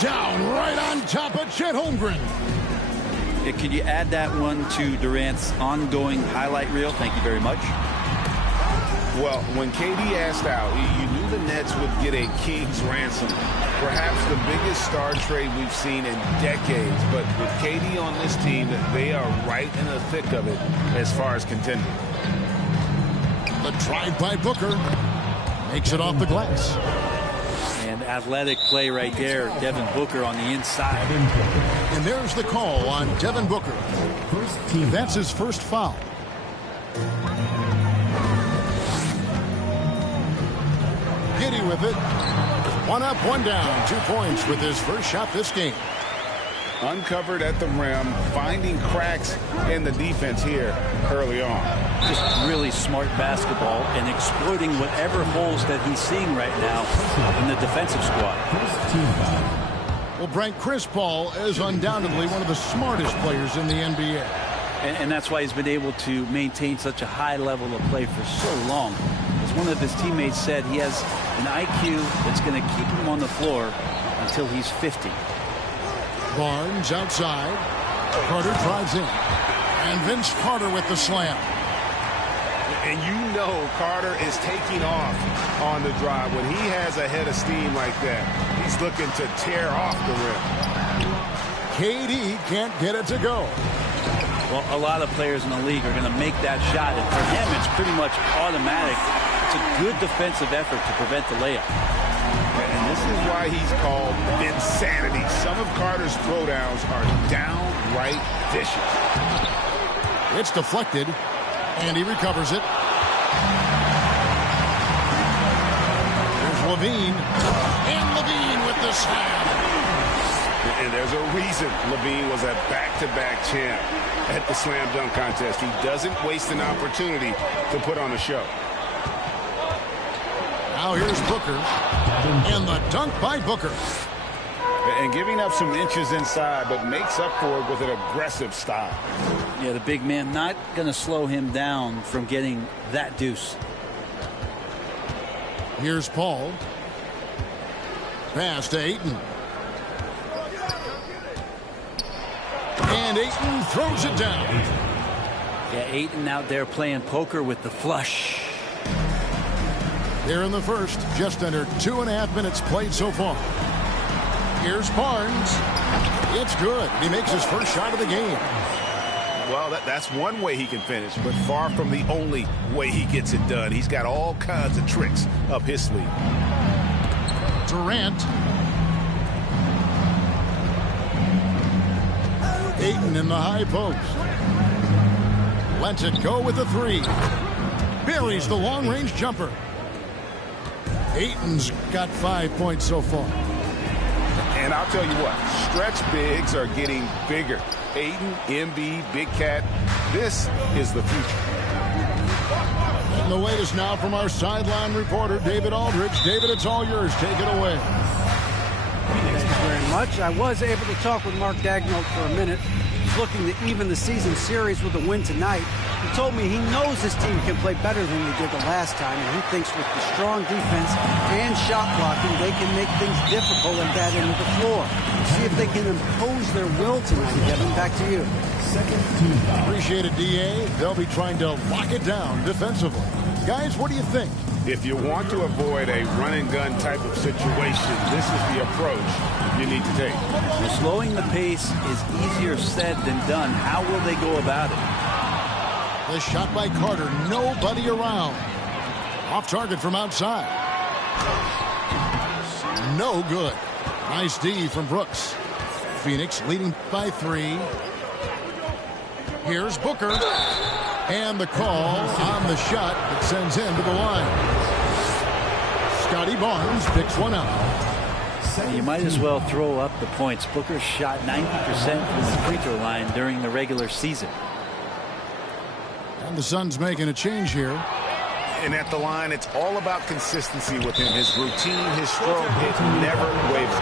down right on top of Chet Holmgren. Yeah, could you add that one to Durant's ongoing highlight reel? Thank you very much. Well, when KD asked out, you knew the Nets would get a king's ransom. Perhaps the biggest star trade we've seen in decades. But with KD on this team, they are right in the thick of it as far as contending. The drive by Booker makes it off the glass. And athletic play right there. Devin Booker on the inside. And there's the call on Devin Booker. That's his first foul. Giddey with it. One up, one down. 2 points with his first shot this game. Uncovered at the rim, finding cracks in the defense here early on. Just really smart basketball and exploiting whatever holes that he's seeing right now in the defensive squad. Well, Brent, Chris Paul is undoubtedly one of the smartest players in the NBA. And that's why he's been able to maintain such a high level of play for so long. As one of his teammates said, he has an IQ that's going to keep him on the floor until he's 50. Barnes outside. Carter drives in. And Vince Carter with the slam. And you know Carter is taking off on the drive. When he has a head of steam like that, he's looking to tear off the rim. KD can't get it to go. Well, a lot of players in the league are going to make that shot. And for him, it's pretty much automatic. It's a good defensive effort to prevent the layup. And this is why he's called Vinsanity. Some of Carter's throwdowns are downright vicious. It's deflected, and he recovers it. There's Levine, and Levine with the slam. And there's a reason Levine was a back-to-back champ at the slam dunk contest. He doesn't waste an opportunity to put on a show. Now here's Booker, and the dunk by Booker. And giving up some inches inside, but makes up for it with an aggressive style. Yeah, the big man not going to slow him down from getting that deuce. Here's Paul. Pass to Ayton. And Ayton throws it down. Yeah, Ayton out there playing poker with the flush. Here in the first, just under 2.5 minutes played so far. Here's Barnes. It's good. He makes his first shot of the game. Well, that's one way he can finish, but far from the only way he gets it done. He's got all kinds of tricks up his sleeve. Durant. Ayton in the high post. Lets it go with the three. Buries the long-range jumper. Ayton's got 5 points so far. And I'll tell you what, stretch bigs are getting bigger. Ayton, Embiid, Big Cat, this is the future. And the latest now from our sideline reporter, David Aldridge. David, it's all yours. Take it away. Thank you very much. I was able to talk with Mark Daigneault for a minute. He's looking to even the season series with a win tonight. He told me he knows his team can play better than they did the last time, and he thinks with the strong defense and shot blocking, they can make things difficult at that end of the floor. See if they can impose their will tonight. Kevin, back to you. Appreciate it, D.A. They'll be trying to lock it down defensively. Guys, what do you think? If you want to avoid a run-and-gun type of situation, this is the approach you need to take. Well, slowing the pace is easier said than done. How will they go about it? The shot by Carter. Nobody around. Off target from outside. No good. Nice D from Brooks. Phoenix leading by 3. Here's Booker. And the call on the shot that sends him to the line. Scotty Barnes picks one out. You might as well throw up the points. Booker shot 90% from the free throw line during the regular season. And the Suns making a change here. And at the line, it's all about consistency with him. His routine, his stroke, it never wavers.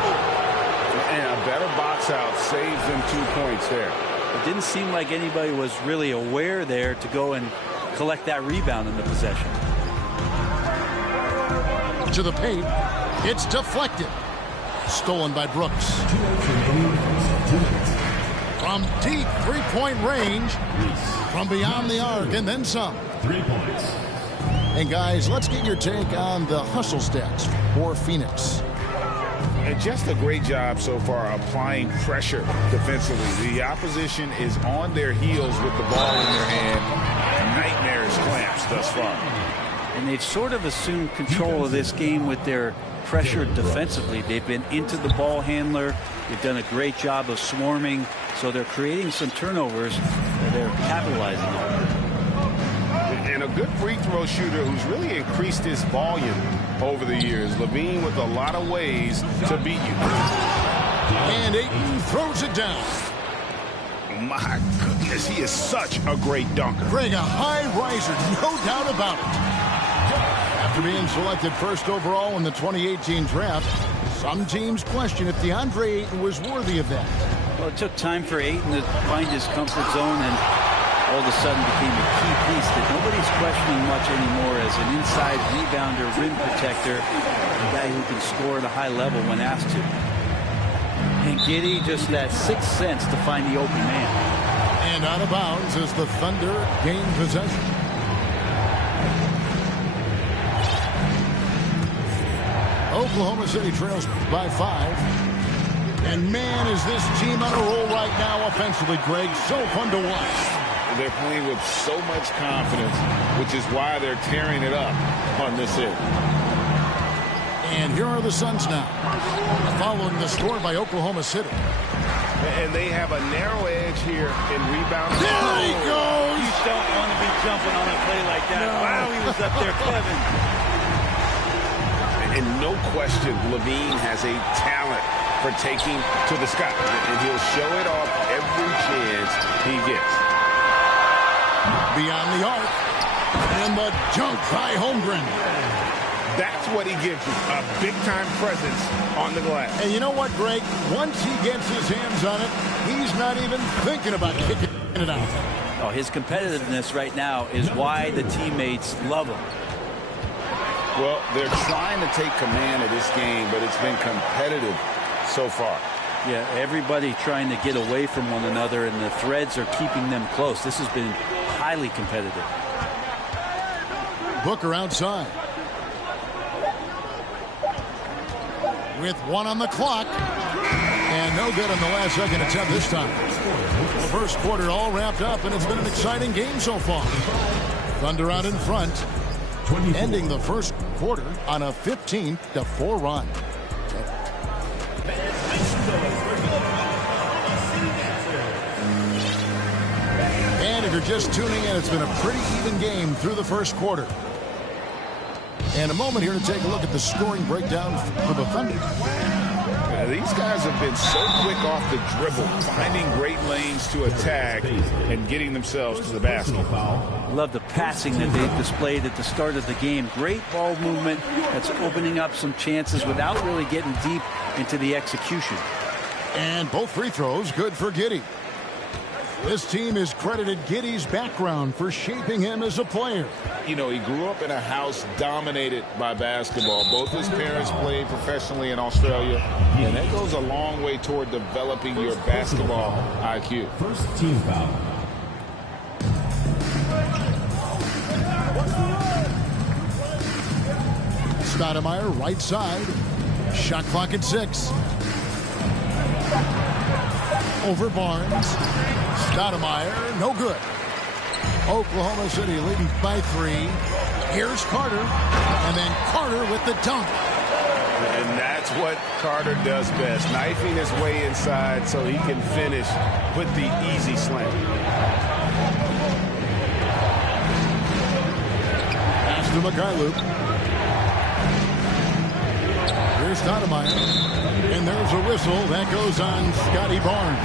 And a better box out saves them 2 points there. It didn't seem like anybody was really aware there to go and collect that rebound in the possession. To the paint. It's deflected. Stolen by Brooks. From deep three-point range, from beyond the arc, and then some. 3 points. And guys, let's get your take on the hustle stats for Phoenix. And just a great job so far applying pressure defensively. The opposition is on their heels with the ball in their hand. Nightmarish clamps thus far. And they've sort of assumed control of this game with their pressure defensively. They've been into the ball handler. They've done a great job of swarming. So they're creating some turnovers that they're capitalizing on. And a good free throw shooter who's really increased his volume over the years. LaVine with a lot of ways to beat you. And Ayton throws it down. My goodness, he is such a great dunker. Greg, a high riser, no doubt about it. After being selected first overall in the 2018 draft, some teams question if DeAndre Ayton was worthy of that. Well, it took time for Ayton to find his comfort zone, and all of a sudden became a key piece that nobody's questioning much anymore as an inside rebounder, rim protector, a guy who can score at a high level when asked to. And Giddey, just that sixth sense to find the open man. And out of bounds as the Thunder gain possession. Oklahoma City trails by 5. And man, is this team on a roll right now offensively, Greg. So fun to watch. They're playing with so much confidence, which is why they're tearing it up on this end. And here are the Suns now, following the score by Oklahoma City. And they have a narrow edge here in rebounding. There he goes! You don't want to be jumping on a play like that. No. Wow, he was up there, Kevin. And no question, LaVine has a talent for taking to the sky. And he'll show it off every chance he gets. Beyond the arc. And the dunk by Holmgren. That's what he gives you, a big-time presence on the glass. And you know what, Greg? Once he gets his hands on it, he's not even thinking about kicking it out. Oh, his competitiveness right now is why the teammates love him. Well, they're trying to take command of this game, but it's been competitive so far. Yeah, everybody trying to get away from one another, and the threads are keeping them close. This has been highly competitive. Booker outside. With 1 on the clock. And no good on the last second attempt this time. The first quarter all wrapped up, and it's been an exciting game so far. Thunder out in front, ending the first quarter on a 15-4 run. And if you're just tuning in, it's been a pretty even game through the first quarter. And a moment here to take a look at the scoring breakdown for the Thunder. These guys have been so quick off the dribble, finding great lanes to attack and getting themselves to the basket. I love the passing that they've displayed at the start of the game. Great ball movement that's opening up some chances without really getting deep into the execution. And both free throws good for Giddey. This team has credited Giddey's background for shaping him as a player. You know, he grew up in a house dominated by basketball. Both his parents played professionally in Australia, and that goes a long way toward developing your basketball IQ. First team foul. Stoudemire right side. Shot clock at 6. Over Barnes. Stoudemire, no good. Oklahoma City leading by 3. Here's Carter. And then Carter with the dunk. And that's what Carter does best, knifing his way inside so he can finish with the easy slam. Pass to Mikhailuk. Here's Stoudemire. And there's a whistle. That goes on Scotty Barnes.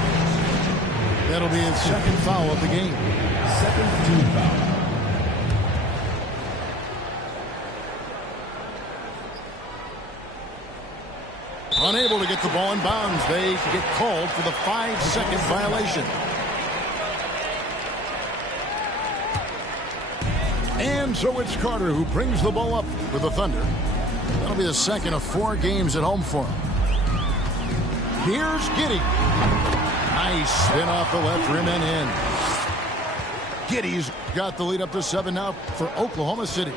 That'll be his second foul of the game. Second team foul. Unable to get the ball in bounds. They get called for the 5-second violation. And so it's Carter who brings the ball up for the Thunder. That'll be the second of 4 games at home for him. Here's Giddey. Nice spin off the left rim and in. Giddey's got the lead up to 7 now for Oklahoma City.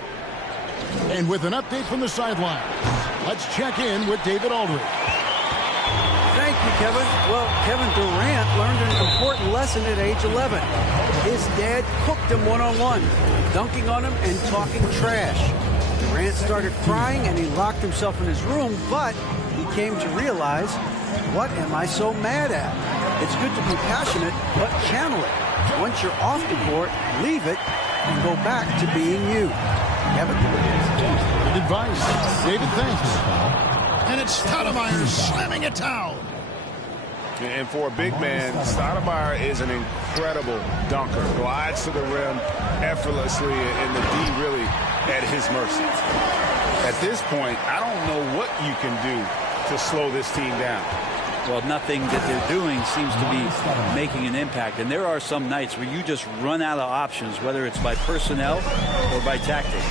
And with an update from the sideline, let's check in with David Aldridge. Thank you, Kevin. Well, Kevin Durant learned an important lesson at age 11. His dad cooked him one-on-one, dunking on him and talking trash. Durant started crying and he locked himself in his room, but he came to realize, what am I so mad at? It's good to be passionate, but channel it. Once you're off the court, leave it and go back to being you. Kevin? Good advice. David, thanks. And it's Stoudemire slamming it down. And for a big man, Stoudemire is an incredible dunker. Glides to the rim effortlessly, and the D really at his mercy. At this point, I don't know what you can do to slow this team down. Well, nothing that they're doing seems to be making an impact. And there are some nights where you just run out of options, whether it's by personnel or by tactic.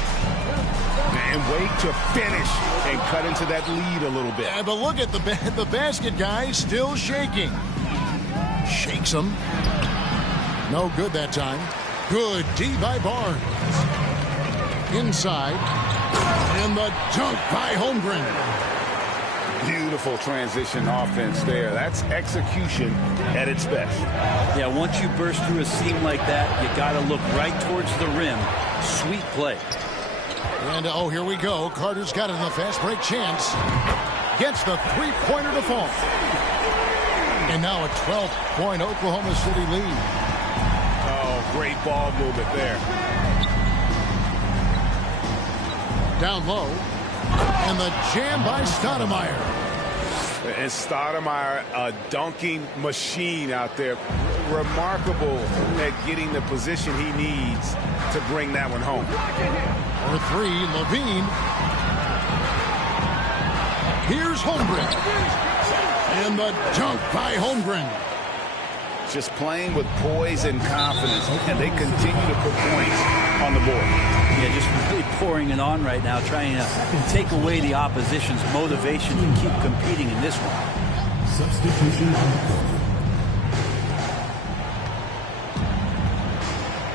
And wait to finish and cut into that lead a little bit. Yeah, but look at the basket guy still shaking. Shakes him. No good that time. Good D by Barnes. Inside. And the dunk by Holmgren. Beautiful transition offense there. That's execution at its best. Yeah, once you burst through a seam like that, you got to look right towards the rim. Sweet play. And, oh, here we go. Carter's got it in the fast break chance. Gets the three-pointer to fall. And now a 12-point Oklahoma City lead. Oh, great ball movement there. Down low. And the jam by Stoudemire. And Stoudemire, a dunking machine out there. Remarkable at getting the position he needs to bring that one home. For three, Levine. Here's Holmgren. And the dunk by Holmgren. Just playing with poise and confidence, and they continue to put points on the board. Yeah, just really pouring it on right now, trying to take away the opposition's motivation to keep competing in this one. Substitution on the court.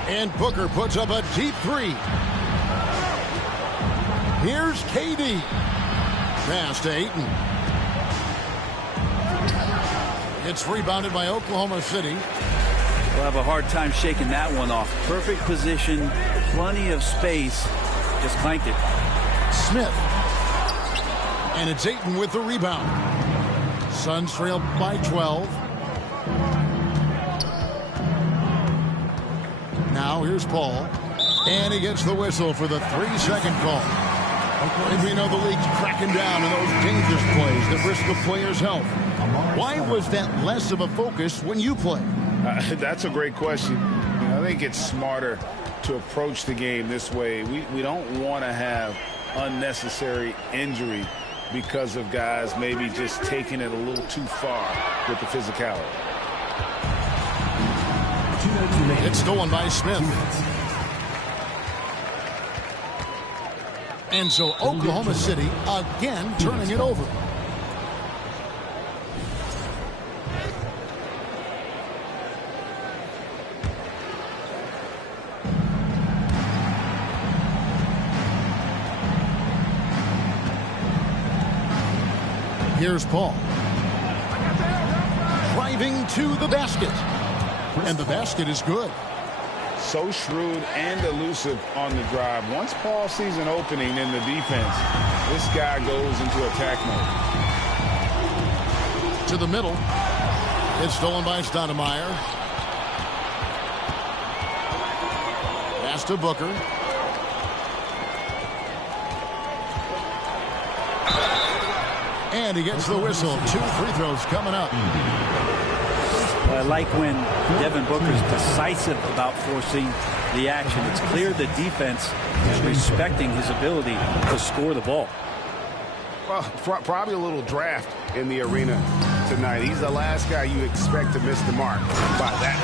And Booker puts up a deep three. Here's KD. Pass to Ayton. It's rebounded by Oklahoma City. We'll have a hard time shaking that one off. Perfect position, plenty of space. Just clanked it. Smith. And it's Ayton with the rebound. Suns trail by 12. Now here's Paul. And he gets the whistle for the 3-second call. And we know the league's cracking down on those dangerous plays that risk the player's health. Why was that less of a focus when you play? That's a great question. I think it's smarter to approach the game this way. We don't want to have unnecessary injury because of guys maybe just taking it a little too far with the physicality. It's stolen by Smith. And so Oklahoma City again turning it over. Here's Paul. Driving to the basket. And the basket is good. So shrewd and elusive on the drive. Once Paul sees an opening in the defense, this guy goes into attack mode. To the middle. It's stolen by Stoudemire. Pass to Booker. And he gets the whistle. 2 free throws coming up. Well, I like when Devin Booker's decisive about forcing the action. It's clear the defense is respecting his ability to score the ball. Well, probably a little draft in the arena tonight. He's the last guy you expect to miss the mark by that.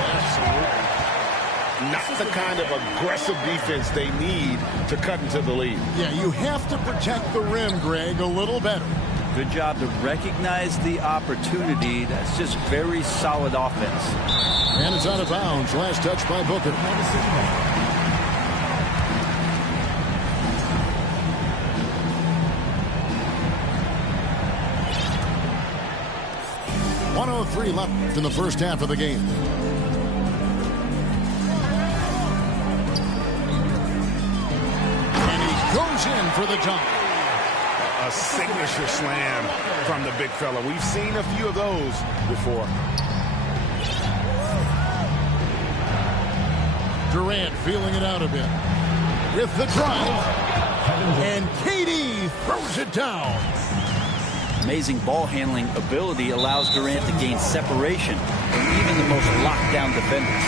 Not the kind of aggressive defense they need to cut into the lead. Yeah, you have to protect the rim, Greg, a little better. Good job to recognize the opportunity. That's just very solid offense. And it's out of bounds. Last touch by Booker. .103 left in the first half of the game. And he goes in for the dunk. A signature slam from the big fella. We've seen a few of those before. Durant feeling it out a bit. With the drive. And KD throws it down. Amazing ball handling ability allows Durant to gain separation from even the most locked down defenders.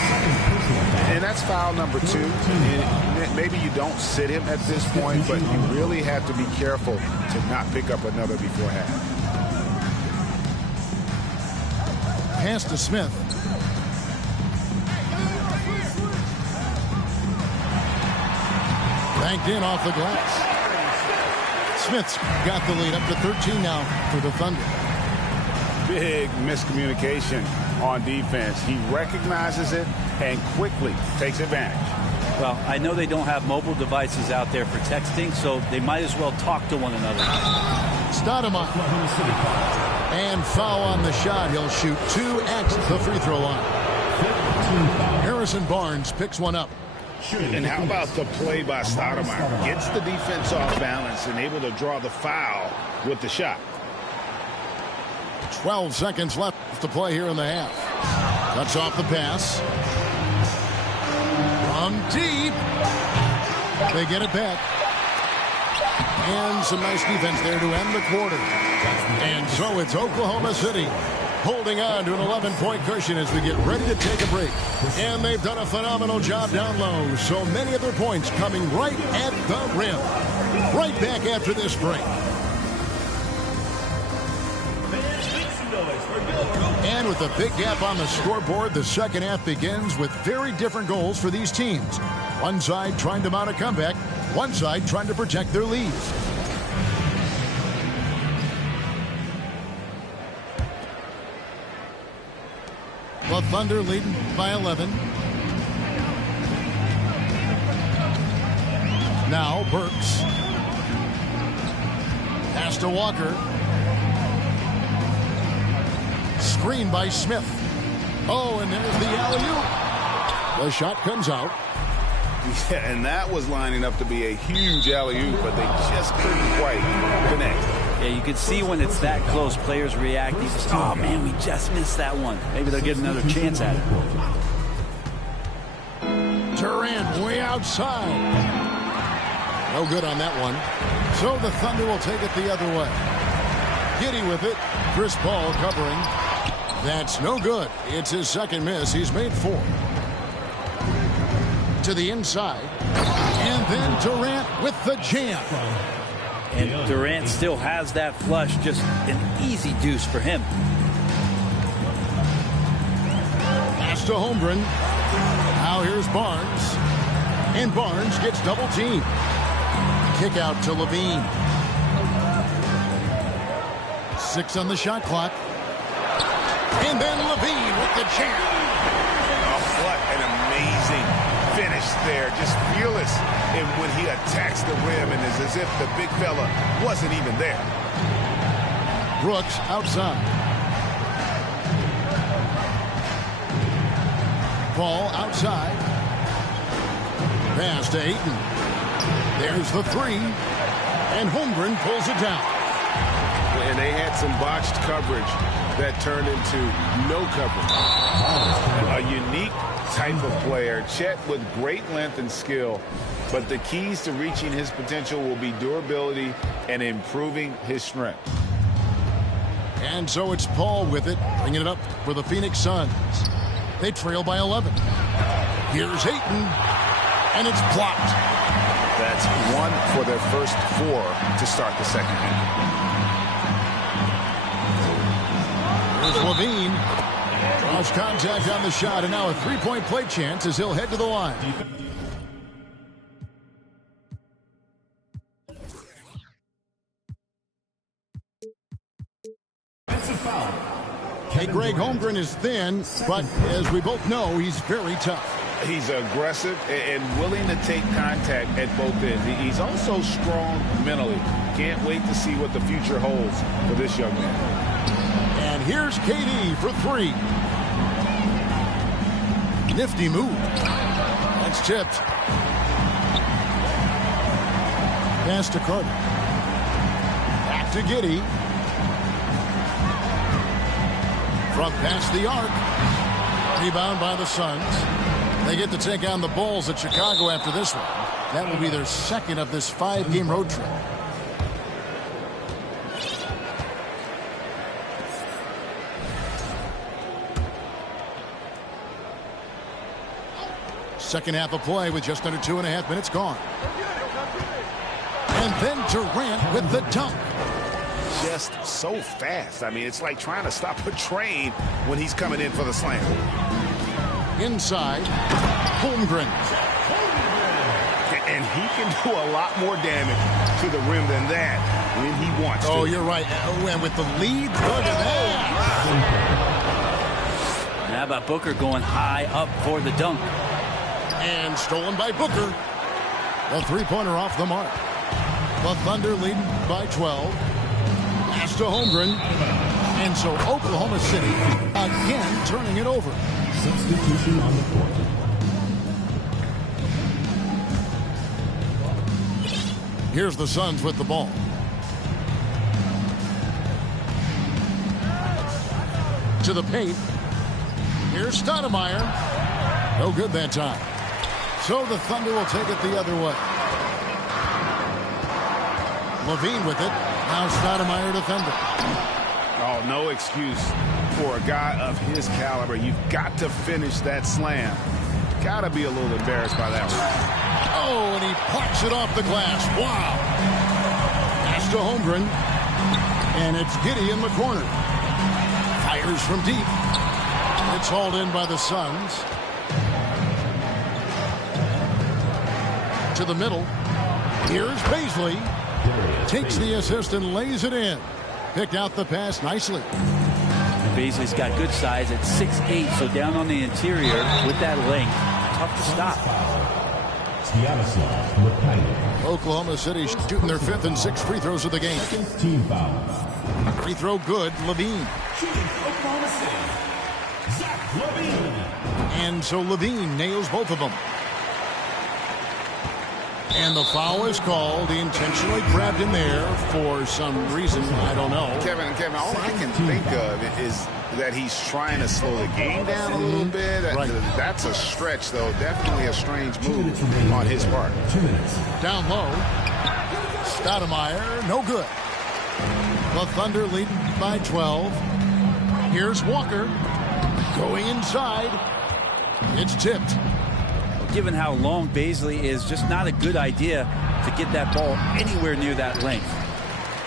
And that's foul number 2. And maybe you don't sit him at this point, but you really have to be careful to not pick up another before half. Pass to Smith. Banked in off the glass. Smith's got the lead up to 13 now for the Thunder. Big miscommunication on defense. He recognizes it and quickly takes advantage. Well, I know they don't have mobile devices out there for texting, so they might as well talk to one another. Stoudemire. And foul on the shot. He'll shoot 2 at the free throw line. Harrison Barnes picks one up. And how about the play by Stoudemire? Gets the defense off balance and able to draw the foul with the shot. 12 seconds left to play here in the half. Cuts off the pass. From deep. They get it back. And some nice defense there to end the quarter. And so it's Oklahoma City holding on to an 11-point cushion as we get ready to take a break. And they've done a phenomenal job down low. So many of their points coming right at the rim. Right back after this break. And with a big gap on the scoreboard, the second half begins with very different goals for these teams. One side trying to mount a comeback, one side trying to protect their leads. The Thunder leading by 11. Now Burks. Pass to Walker. Screen by Smith. Oh, and there's the alley-oop. The shot comes out. Yeah, and that was lining up to be a huge alley-oop, but they just couldn't quite connect. Yeah, you can see when it's that close, players reacting. Oh, man, we just missed that one. Maybe they'll get another chance at it. Durant way outside. No good on that one. So the Thunder will take it the other way. Giddey with it. Chris Paul covering. That's no good. It's his second miss. He's made 4. To the inside. And then Durant with the jam. And Durant still has that flush. Just an easy deuce for him. Pass to Holmgren. Now here's Barnes. And Barnes gets double teamed. Kick out to Levine. 6 on the shot clock. And then Levine with the jam. Oh, what an amazing finish there. Just fearless and when he attacks the rim, and it's as if the big fella wasn't even there. Brooks outside. Paul outside. Pass to Ayton. There's the 3. And Holmgren pulls it down. And they had some botched coverage that turned into no coverage. A unique type of player. Chet with great length and skill. But the keys to reaching his potential will be durability and improving his strength. And so it's Paul with it, bringing it up for the Phoenix Suns. They trail by 11. Here's Ayton, and it's blocked. That's 1 for their first 4 to start the second half. Here's Levine. Draws contact on the shot, and now a three-point play chance as he'll head to the line. veteran is thin, but as we both know, he's very tough. He's aggressive and willing to take contact at both ends. He's also strong mentally. Can't wait to see what the future holds for this young man. And here's KD for three. Nifty move. That's tipped. Pass to Carter. Back to Giddey. From past the arc. Rebound by the Suns. They get to take on the Bulls at Chicago after this one. That will be their second of this 5-game road trip. Second half of play with just under 2.5 minutes gone. And then Durant with the dunk. Just so fast. I mean, it's like trying to stop a train when he's coming in for the slam. Inside, Holmgren. And he can do a lot more damage to the rim than that when he wants to. Oh, you're right. And with the lead, look at that. How about Booker going high up for the dunk? And stolen by Booker. A three-pointer off the mark. The Thunder leading by 12. Pass to Holmgren. And so Oklahoma City again turning it over. Substitution on the court. Here's the Suns with the ball. To the paint. Here's Stoudemire. No good that time. So the Thunder will take it the other way. Levine with it. Now Stoudemire defender. Oh, no excuse for a guy of his caliber. You've got to finish that slam. Got to be a little embarrassed by that one. Oh, and he parks it off the glass. Wow. Pass to Holmgren. And it's Giddey in the corner. Fires from deep. It's hauled in by the Suns. To the middle. Here's Paisley. Takes the assist and lays it in. Picked out the pass nicely. Paisley's got good size at 6'8", so down on the interior with that length. Tough to stop. Oklahoma City shooting their 5th and 6th free throws of the game. Team foul. Free throw good, Levine. Oklahoma City. Zach Levine. And so Levine nails both of them. And the foul is called. He intentionally grabbed him there for some reason. I don't know. Kevin, all I can think of is that he's trying to slow the game down a little bit. Right. That's a stretch, though. Definitely a strange move on his part. 2 minutes. Down low. Stoudemire, no good. The Thunder leading by 12. Here's Walker. Going inside. It's tipped. Given how long Paisley is, just not a good idea to get that ball anywhere near that length.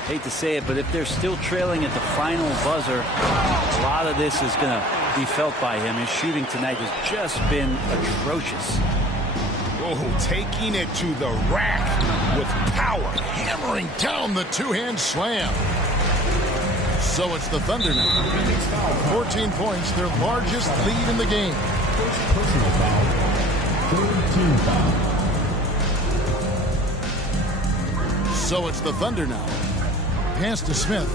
Hate to say it, but if they're still trailing at the final buzzer, a lot of this is going to be felt by him. His shooting tonight has just been atrocious. Oh, taking it to the rack with power. Hammering down the two-hand slam. So it's the Thunder now. 14 points, their largest lead in the game. First personal foul. Third team foul. So it's the Thunder now. Pass to Smith.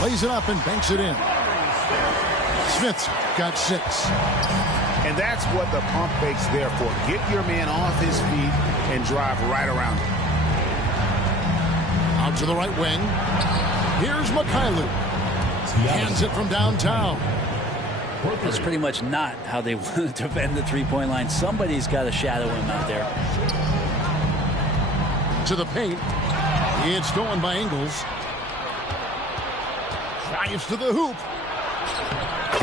Plays it up and banks it in. Smith's got 6. And that's what the pump fake's there for. Get your man off his feet and drive right around him. Out to the right wing. Here's Mikhailuk. Hands it from downtown. That's pretty much not how they want to defend the three-point line. Somebody's got to shadow him out there. To the paint. It's stolen by Ingles. Drives to the hoop.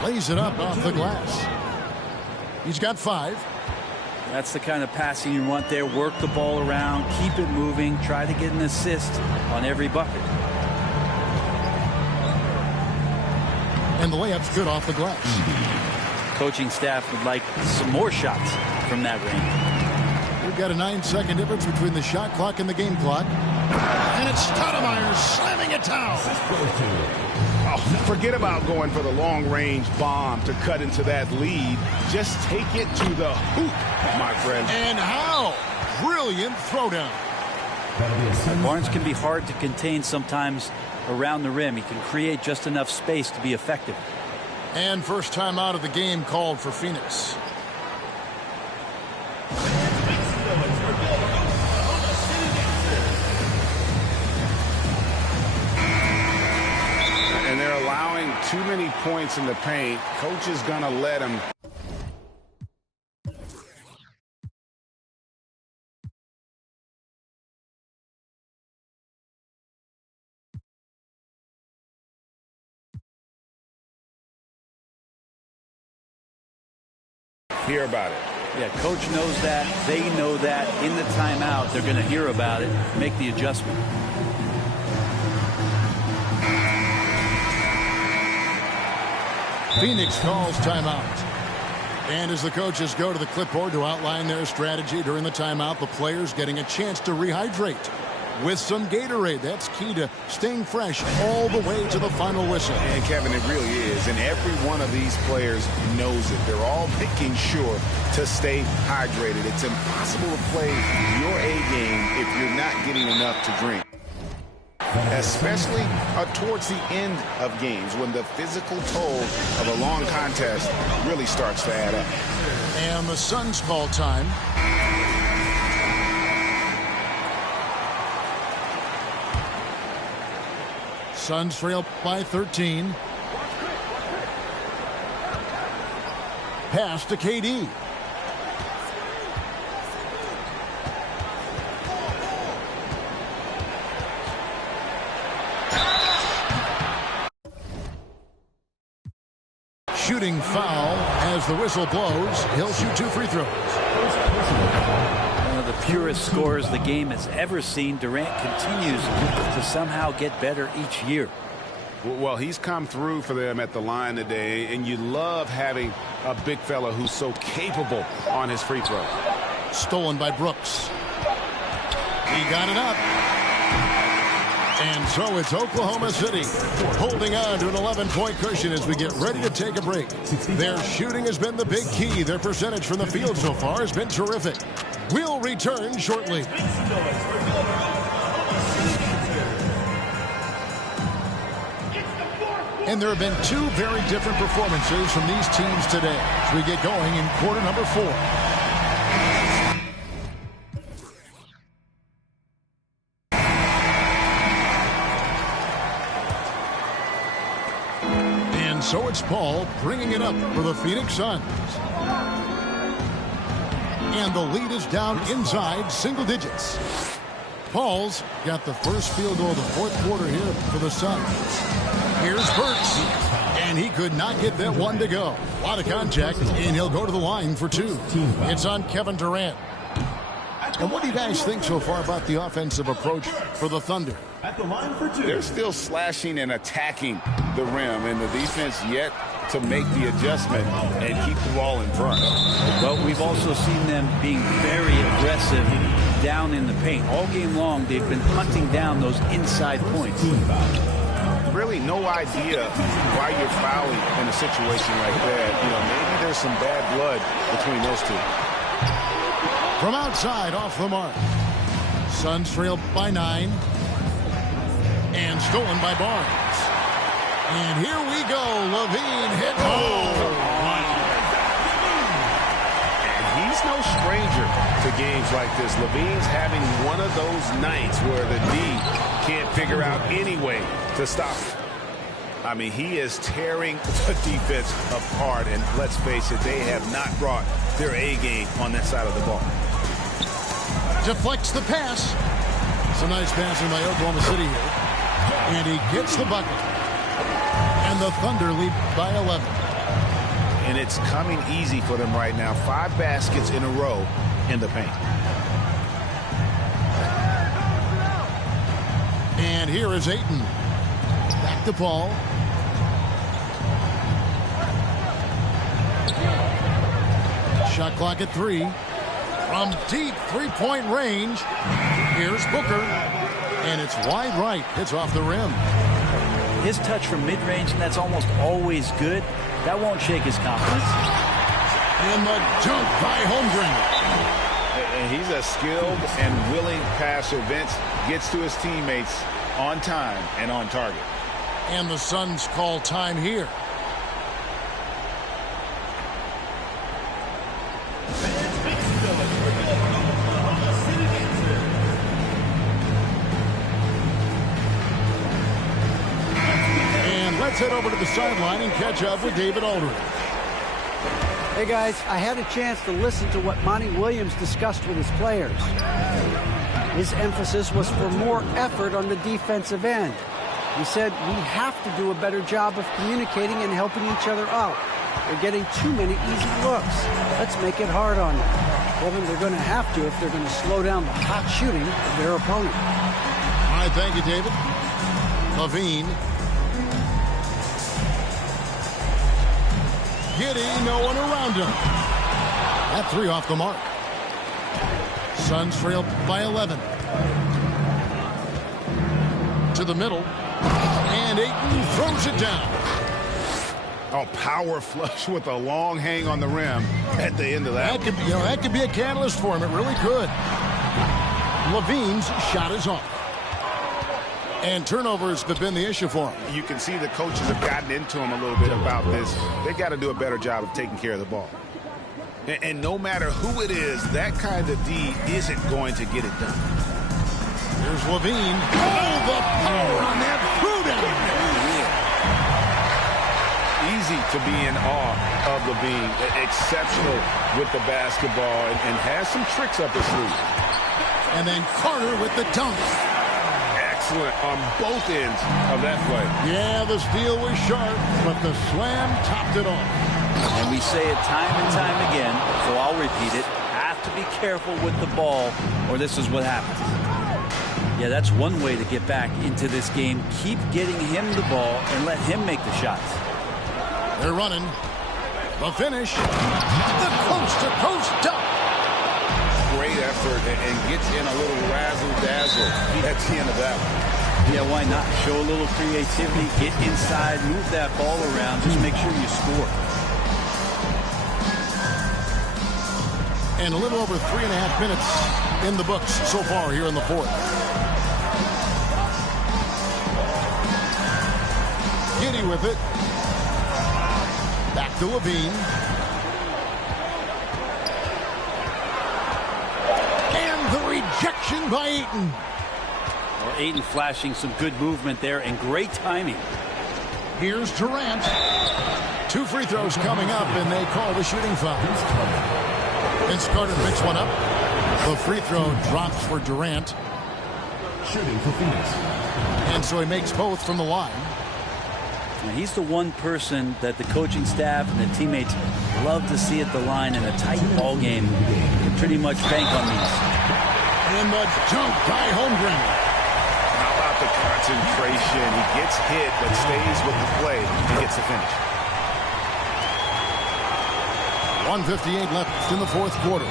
Lays it up off the glass. He's got 5. That's the kind of passing you want there. Work the ball around, keep it moving, try to get an assist on every bucket. And the layup's good off the glass. Coaching staff would like some more shots from that range. We've got a 9-second difference between the shot clock and the game clock. And it's Stoudemire slamming it down. Oh, forget about going for the long-range bomb to cut into that lead. Just take it to the hoop, my friend. And how? Brilliant throwdown. Barnes can be hard to contain sometimes around the rim. He can create just enough space to be effective. And first time out of the game called for Phoenix. And they're allowing too many points in the paint. Coach is going to let him. Hear about it. Yeah, coach knows that. They know that. In the timeout, they're going to hear about it, make the adjustment. Phoenix calls timeout. And as the coaches go to the clipboard to outline their strategy during the timeout, the players getting a chance to rehydrate with some Gatorade. That's key to staying fresh all the way to the final whistle. And Kevin, it really is. And every one of these players knows it. They're all making sure to stay hydrated. It's impossible to play your A game if you're not getting enough to drink. Especially towards the end of games when the physical toll of a long contest really starts to add up. And the Suns call time. Suns trail by 13. Pass to KD. Shooting foul as the whistle blows. He'll shoot 2 free throws. One of the purest scorers the game has ever seen. Durant continues to somehow get better each year. Well, he's come through for them at the line today, and you love having a big fella who's so capable on his free throws. Stolen by Brooks. He got it up. And so it's Oklahoma City holding on to an 11-point cushion as we get ready to take a break. Their shooting has been the big key. Their percentage from the field so far has been terrific. We'll return shortly. And there have been 2 very different performances from these teams today as we get going in quarter number 4. So it's Paul bringing it up for the Phoenix Suns. And the lead is down inside single digits. Paul's got the first field goal of the 4th quarter here for the Suns. Here's Burks. And he could not get that one to go. A lot of contact, and he'll go to the line for 2. It's on Kevin Durant. And what do you guys think so far about the offensive approach for the Thunder? At the line for 2. They're still slashing and attacking the rim, and the defense yet to make the adjustment and keep the ball in front. But we've also seen them being very aggressive down in the paint. All game long, they've been hunting down those inside points. Really no idea why you're fouling in a situation like that. You know, maybe there's some bad blood between those two. From outside, off the mark. Suns trail by 9. And stolen by Barnes. And here we go. LaVine hit. And he's no stranger to games like this. LaVine's having one of those nights where the D can't figure out any way to stop him. I mean, he is tearing the defense apart. And let's face it, they have not brought their A game on that side of the ball. Deflects the pass. It's a nice passing by Oklahoma City here. And he gets the bucket. And the Thunder lead by 11. And it's coming easy for them right now. 5 baskets in a row in the paint. And here is Ayton. Back to Paul. Shot clock at 3. From deep 3-point range. Here's Booker. And it's wide right. It's off the rim. His touch from mid-range, and that's almost always good. That won't shake his confidence. And the dunk by Holmgren. And he's a skilled and willing passer. Vince gets to his teammates on time and on target. And the Suns call time here. And let's head over to the sideline and catch up with David Aldridge. Hey guys, I had a chance to listen to what Monty Williams discussed with his players. His emphasis was for more effort on the defensive end. He said we have to do a better job of communicating and helping each other out. They're getting too many easy looks. Let's make it hard on them. Well, then they're going to have to if they're going to slow down the hot shooting of their opponent. All right, thank you, David. Levine. Giddey, no one around him. That three off the mark. Suns trail by 11. To the middle. And Ayton throws it down. Oh, power flush with a long hang on the rim at the end of that. That could be a catalyst for him. It really could. Levine's shot is off. And turnovers have been the issue for him. You can see the coaches have gotten into him a little bit about this. They got to do a better job of taking care of the ball. And no matter who it is, that kind of D isn't going to get it done. Here's Levine. Oh, the power on that Pruden. Easy to be in awe of Levine. Exceptional with the basketball and has some tricks up his sleeve. And then Carter with the dunk. Excellent on both ends of that play. Yeah, the steal was sharp, but the slam topped it off. And we say it time and time again, so I'll repeat it. Have to be careful with the ball, or this is what happens. Yeah, that's one way to get back into this game. Keep getting him the ball and let him make the shots. They're running. The finish. The coast-to-coast dunk. Great effort and gets in a little razzle-dazzle at the end of that one. Yeah, why not? Show a little creativity, get inside, move that ball around, just make sure you score. And a little over 3.5 minutes in the books so far here in the fourth. Giddey with it. Back to Levine. And the rejection by Ayton. Well, Ayton flashing some good movement there and great timing. Here's Durant. 2 free throws coming up, and they call the shooting foul. Vince Carter picks one up. The free throw drops for Durant. Shooting for Phoenix. And so he makes both from the line. And he's the one person that the coaching staff and the teammates love to see at the line in a tight ball game. You can pretty much bank on these. And the dunk by Holmgren. How about the concentration? He gets hit but stays with the play and gets the finish. 1:58 left in the fourth quarter.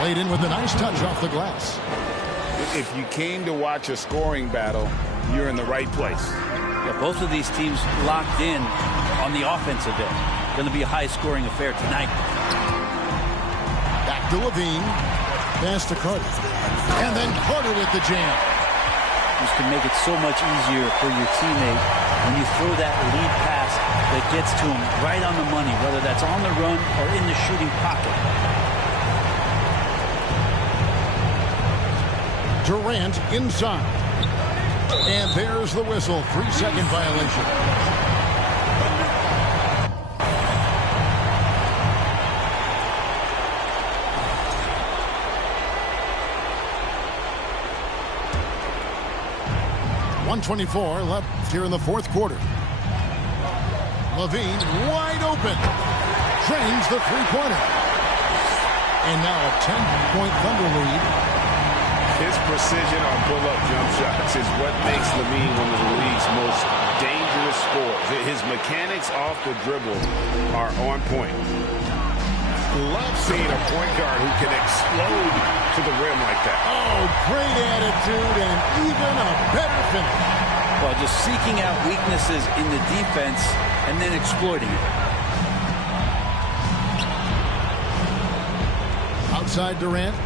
Played in with a nice touch off the glass. If you came to watch a scoring battle, you're in the right place. Yeah, both of these teams locked in on the offensive end. Going to be a high-scoring affair tonight. Back to Levine. Pass to Carter. And then Carter with the jam. This can make it so much easier for your teammate when you throw that lead pass that gets to him right on the money, whether that's on the run or in the shooting pocket. Durant inside. And there's the whistle. 3-second violation. .124 left here in the fourth quarter. Levine wide open. Trains the three-pointer. And now a 10-point Thunder lead. His precision on pull-up jump shots is what makes Levine one of the league's most dangerous scorers. His mechanics off the dribble are on point. Love seeing a point guard who can explode to the rim like that. Oh, great attitude and even a better finish. Well, just seeking out weaknesses in the defense and then exploiting it. Outside Durant.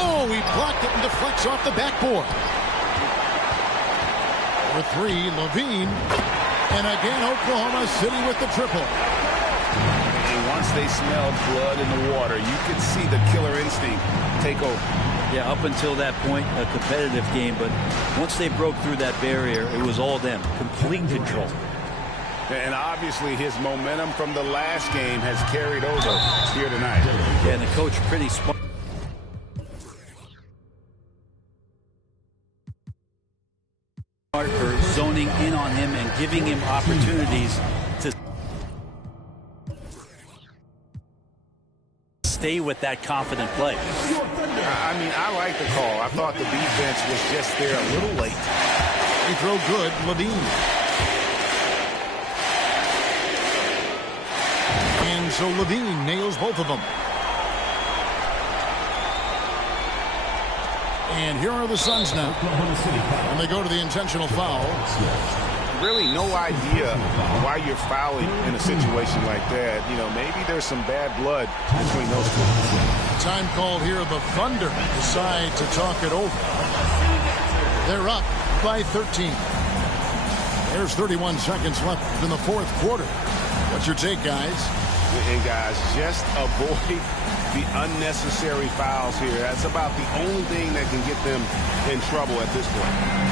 Oh, he blocked it and deflects off the backboard. For three, Levine. And again, Oklahoma City with the triple. And once they smelled blood in the water, you could see the killer instinct take over. Yeah, up until that point, a competitive game. But once they broke through that barrier, it was all them. Complete control. And obviously his momentum from the last game has carried over here tonight. Yeah, and the coach pretty smart. For zoning in on him and giving him opportunities to stay with that confident play. I mean, I like the call. I thought the defense was just there a little late. They throw good, Levine. And so Levine nails both of them. And here are the Suns now. And they go to the intentional foul. Really no idea why you're fouling in a situation like that. You know, maybe there's some bad blood between those two. Time called here. The Thunder decide to talk it over. They're up by 13. There's 31 seconds left in the fourth quarter. What's your take, guys? And guys, just avoid the unnecessary fouls here. That's about the only thing that can get them in trouble at this point.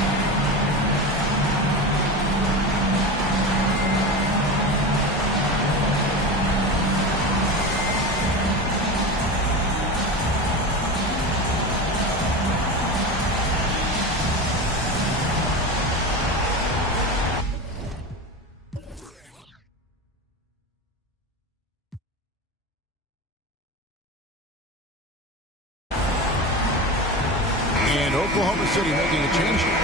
And Oklahoma City making a change here.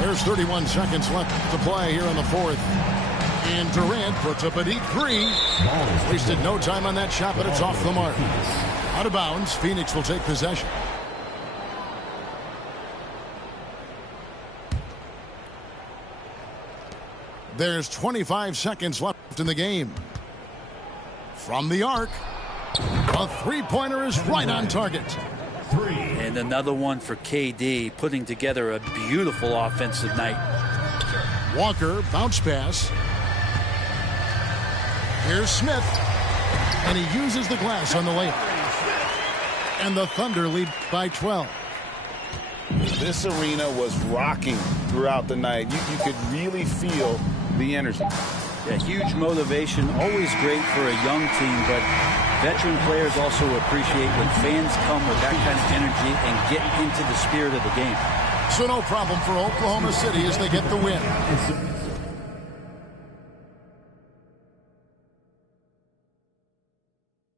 There's 31 seconds left to play here in the fourth. And Durant puts up a deep three. Wasted no time on that shot, but it's off the mark. Out of bounds, Phoenix will take possession. There's 25 seconds left in the game. From the arc, a three-pointer is right on target. And another one for KD, putting together a beautiful offensive night. Walker, bounce pass. Here's Smith, and he uses the glass on the layup. And the Thunder lead by 12. This arena was rocking throughout the night. You could really feel the energy. Yeah, huge motivation, always great for a young team, but veteran players also appreciate when fans come with that kind of energy and get into the spirit of the game. So no problem for Oklahoma City as they get the win.